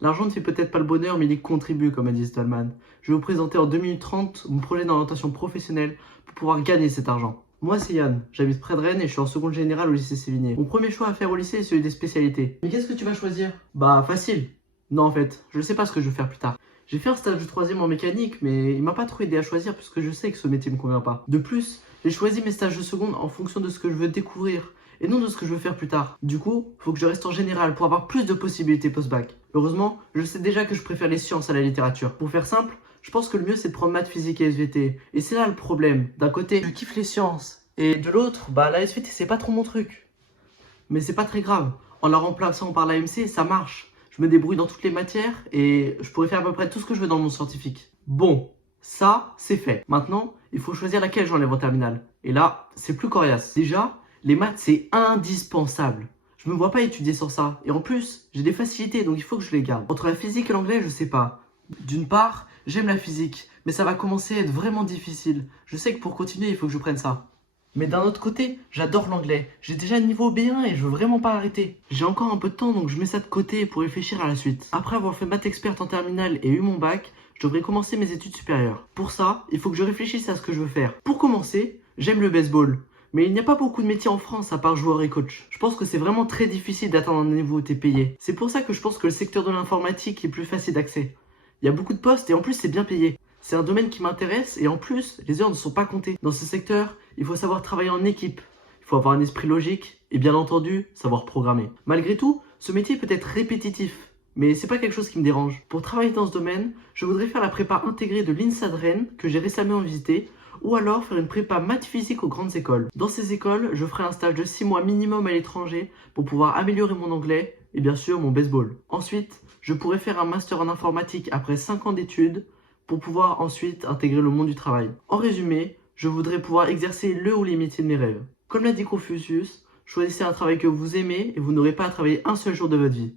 L'argent ne fait peut-être pas le bonheur, mais il y contribue, comme a dit Stallman. Je vais vous présenter en 2 minutes 30 mon projet d'orientation professionnelle pour pouvoir gagner cet argent. Moi, c'est Yann, j'habite près de Rennes et je suis en seconde générale au lycée Sévigné. Mon premier choix à faire au lycée est celui des spécialités. Mais qu'est-ce que tu vas choisir? Bah, facile. Non, en fait, je sais pas ce que je veux faire plus tard. J'ai fait un stage de 3e en mécanique, mais il m'a pas trop aidé à choisir puisque je sais que ce métier me convient pas. De plus, j'ai choisi mes stages de seconde en fonction de ce que je veux découvrir et non de ce que je veux faire plus tard. Du coup, faut que je reste en général pour avoir plus de possibilités post-bac. Heureusement, je sais déjà que je préfère les sciences à la littérature. Pour faire simple, je pense que le mieux c'est de prendre maths, physique et SVT. Et c'est là le problème. D'un côté, je kiffe les sciences et de l'autre, bah la SVT c'est pas trop mon truc. Mais c'est pas très grave. En la remplaçant par l'AMC, ça marche. Je me débrouille dans toutes les matières et je pourrais faire à peu près tout ce que je veux dans le monde scientifique. Bon, ça, c'est fait. Maintenant, il faut choisir laquelle j'enlève en terminale. Et là, c'est plus coriace. Déjà, les maths, c'est indispensable. Je me vois pas étudier sans ça. Et en plus, j'ai des facilités, donc il faut que je les garde. Entre la physique et l'anglais, je sais pas. D'une part, j'aime la physique, mais ça va commencer à être vraiment difficile. Je sais que pour continuer, il faut que je prenne ça. Mais d'un autre côté, j'adore l'anglais. J'ai déjà le niveau B1 et je veux vraiment pas arrêter. J'ai encore un peu de temps donc je mets ça de côté pour réfléchir à la suite. Après avoir fait maths experte en terminale et eu mon bac, je devrais commencer mes études supérieures. Pour ça, il faut que je réfléchisse à ce que je veux faire. Pour commencer, j'aime le baseball. Mais il n'y a pas beaucoup de métiers en France à part joueur et coach. Je pense que c'est vraiment très difficile d'atteindre un niveau où t'es payé. C'est pour ça que je pense que le secteur de l'informatique est plus facile d'accès. Il y a beaucoup de postes et en plus c'est bien payé. C'est un domaine qui m'intéresse et en plus, les heures ne sont pas comptées. Dans ce secteur, il faut savoir travailler en équipe. Il faut avoir un esprit logique et bien entendu, savoir programmer. Malgré tout, ce métier peut être répétitif, mais c'est pas quelque chose qui me dérange. Pour travailler dans ce domaine, je voudrais faire la prépa intégrée de l'INSA de Rennes, que j'ai récemment visité, ou alors faire une prépa maths physique aux grandes écoles. Dans ces écoles, je ferai un stage de 6 mois minimum à l'étranger pour pouvoir améliorer mon anglais et bien sûr mon baseball. Ensuite, je pourrais faire un master en informatique après 5 ans d'études pour pouvoir ensuite intégrer le monde du travail. En résumé, je voudrais pouvoir exercer le ou les métiers de mes rêves. Comme l'a dit Confucius, choisissez un travail que vous aimez et vous n'aurez pas à travailler un seul jour de votre vie.